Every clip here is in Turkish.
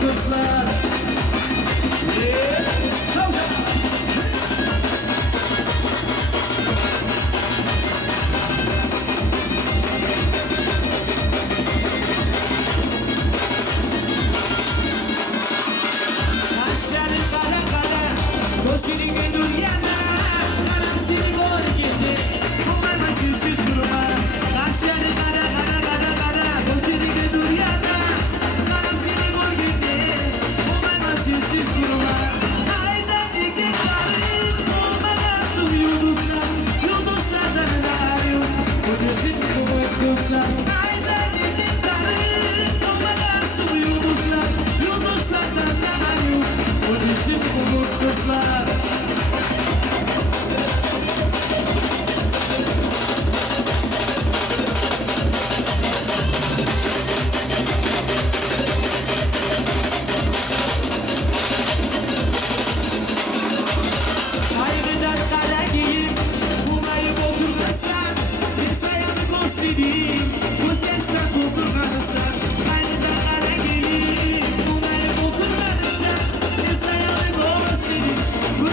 kızlar. Kaşların kara kara, gözünün gönül yana, kanım seni gör gitti, bunlar nasıl süs durma. Kaşların kara kara kara kara, gözünün gönül yana, kanım seni gör gitti, bunlar nasıl süs durma. Aydan diktiklerim, bunlar nasıl yıldızlar, yıldızlardan arıyor, bu gözüm bu kızlar. Aydan diktiklerim, bunlar nasıl yıldızlar, yıldızlardan arıyor, bu bizim umut kızlar. Aynıdan kara giyip bulayıp oturmasan, bir sayını göstereyim, bu sesle doldurmanısan. Aynıdan kara giyip bulayıp oturmasan, bir sayını göstereyim, bu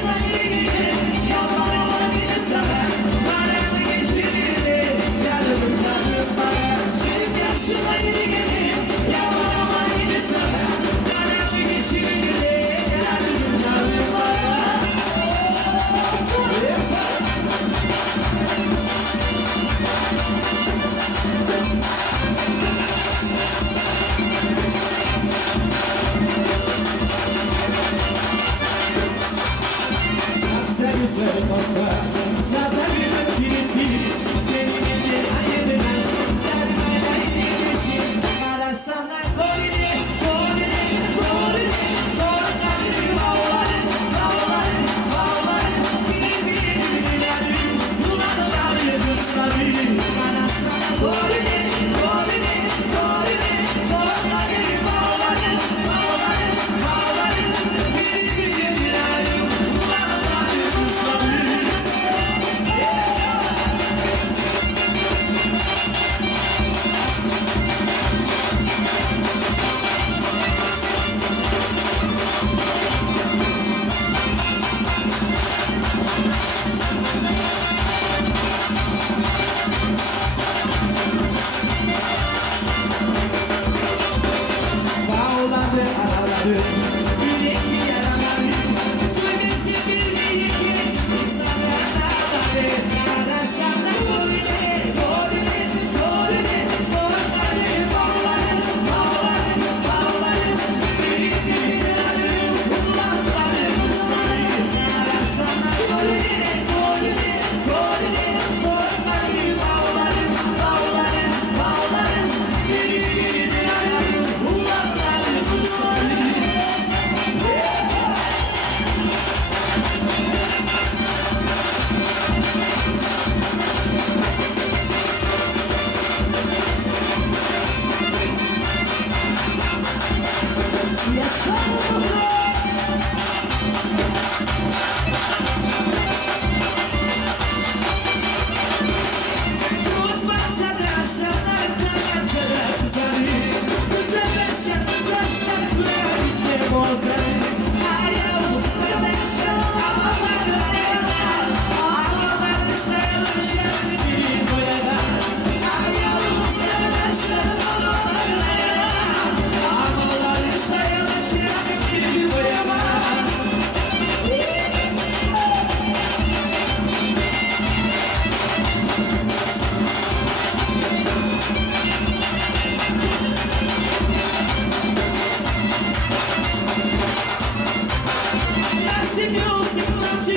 karşıma gelir. Yalvarma beni sana, bana mı geçirir? Yardım bana, senin karşıma gelir. Yalvarma beni sana, bana mı geçirir? Yardım bana. Sen güzel pasta, zaten bir çilesi. Senin elin ayırına, sen bana iyilesin. Bana sana koyne, koyne, koyne, koyne, bağlarım, bağlarım, bağlarım. Bilir, bulanlar yıldızlarım. Bana sana koyne, koyne, koyne, koyne, bağlarım, bağlarım, bağlarım. Bilir, bulanlar yıldızlarım. Bağladı araları, yürekli yaraları. Söylesin bildiği ki İstanbul'da araları. Bana sana koyne, koyne, koyne, koyne, bağlarım, bağlarım, bağlarım. Birlikte yararım, kulaklarım ıslarım. Bana sana koyne, koyne, koyne, koyne, bağlarım, bağlarım, bağlarım. Birlikte yararım, kulaklarım ıslarım. Nasip yok yıllarca